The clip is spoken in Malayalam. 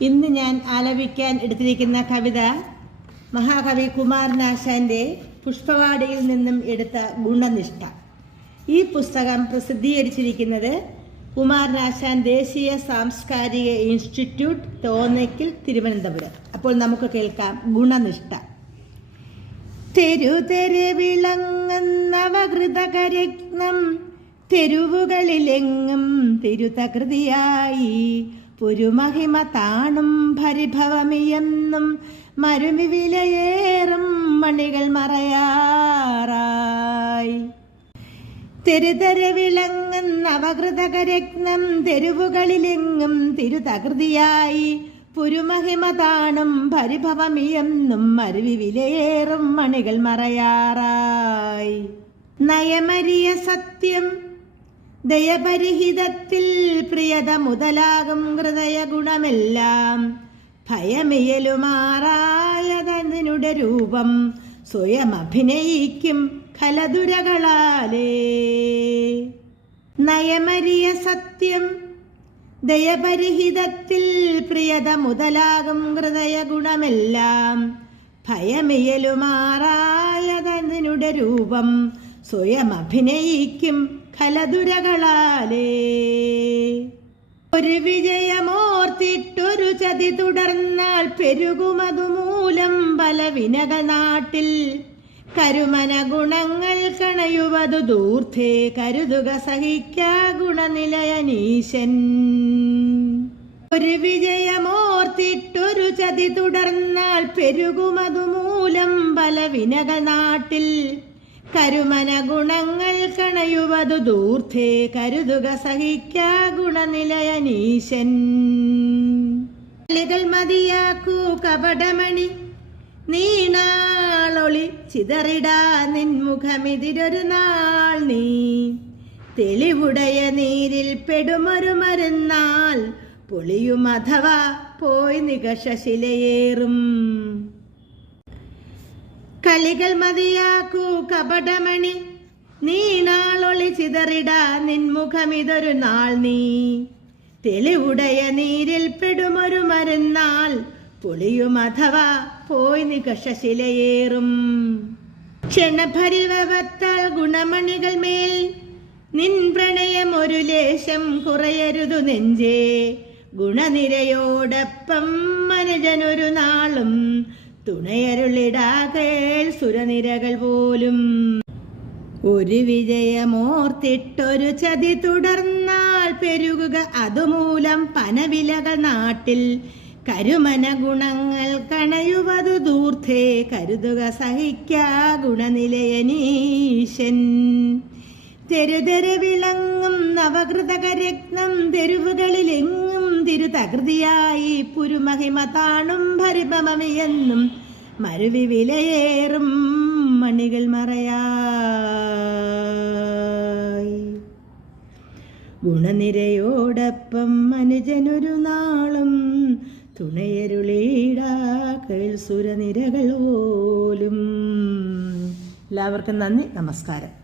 ഇന്ന് ഞാൻ ആലപിക്കാൻ എടുത്തിരിക്കുന്ന കവിത മഹാകവി കുമാരനാശാന്റെ പുഷ്പവാടിയിൽ നിന്നും എടുത്ത ഗുണനിഷ്ഠ. ഈ പുസ്തകം പ്രസിദ്ധീകരിച്ചിരിക്കുന്നത് കുമാരനാശാൻ ദേശീയ സാംസ്കാരിക ഇൻസ്റ്റിറ്റ്യൂട്ട് തോന്നയ്ക്കൽ തിരുവനന്തപുരം. അപ്പോൾ നമുക്ക് കേൾക്കാം ഗുണനിഷ്ഠ. തെരുതെരെ വിളങ്ങുന്നവകൃതകരത്നം തെരുവുകളിലെങ്ങും തിരുതകൃതിയായി പുരുമഹിമ താണും ഭരിഭവമിയെന്നും മരുമി വിലയേറും മണികൾ മറയാറായി. തെരുതര വിളങ്ങുന്ന അവകൃതകരത്നം തെരുവുകളിലെങ്ങും തിരുതകൃതിയായി. പുരുമഹിമ താണും പരിഭവമിയെന്നും അരുവി വിലയേറും മണികൾ മറയാറായി. നയമരിയ സത്യം ദയപരിഹിതത്തിൽ പ്രിയത മുതലാകും ഹൃദയ ഗുണമെല്ലാം ഭയമിയലുമാറായതനുടെ രൂപം സ്വയം അഭിനയിക്കും ഖലതുരകളാലേ നയമരിയ സത്യം ദയപരിഹിതത്തിൽ പ്രിയത മുതലാകും ഹൃദയ ഗുണമെല്ലാം ഭയമിയലുമാറായതനുടെ രൂപം സ്വയം അഭിനയിക്കും കലതുരകളാലേ. ഒരു വിജയമോർത്തിട്ടൊരു ചതി തുടർന്നാൽ പെരുകുമതുമൂലം ബലവിനക നാട്ടിൽ. കരുമന ഗുണങ്ങൾ കണയുവതു ദൂർത്തേ കരുതുക സഹിക്കാ ഗുണനിലയനീശൻ ഒരു വിജയമോർത്തിട്ടൊരു ചതി തുടർന്നാൽ പെരുകുമതുമൂലം ബലവിനക നാട്ടിൽ. കരുമന ഗുണങ്ങൾ കണയുവതു ദൂർത്തേ കരുതുക സഹിക്ക ഗുണനിലയനീശൻ കൾ മതിയാക്കൂ കപടമണി നീണാളൊളി ചിതറിടാ നിൻമുഖമിതിരൊരു നാൾ നീ. തെളിവുടയ നീരിൽ പെടുമൊരു മരുന്നാൾ പൊളിയും അഥവാ പോയി നികശശിലയേറും കളികൾ മതിയാക്കൂ കപടമണി. നീ നാളൊളി ചിതറിടാ നിൻമുഖമിതൊരു നാൾ നീ. തെളിവുടയ നീരിൽ പെടുമൊരു മരുന്നാൾ. പൊളിയും അഥവാ പോയി നികശശിലയേറും ക്ഷണഭരിവത്താൽ ഗുണമണികൾ മേൽ നിൻ പ്രണയം ഒരു ലേശം കുറയരുതു നെഞ്ചേ. ഗുണനിരയോടൊപ്പം മനുജനൊരു നാളും തുണയരുളിടാകൾ സുരനിരകൾ പോലും. ഒരു വിജയമോർത്തിട്ടൊരു ചതി തുടർന്നാൽ പെരുകുക അതുമൂലം പനവിലകൾ നാട്ടിൽ. കരുമന ഗുണങ്ങൾ കണയുവതു ദൂർത്തേ കരുതുക സഹിക്കാ ഗുണനിലയനീശൻ. തെരുതെരു വിളങ്ങും നവകൃതകരത്നം തെരുവുകളിലെങ്ങും തിരുതകൃതിയായി പുരുമഹിമ താണും ഭരിപമമിയെന്നും മരുവി വിലയേറും മണികൾ മറയായി. ഗുണനിരയോടൊപ്പം മനുജനൊരു നാളും തുണയരുളീടാക്കൾ സുരനിരകൾ പോലും എല്ലാവർക്കും നന്ദി നമസ്കാരം.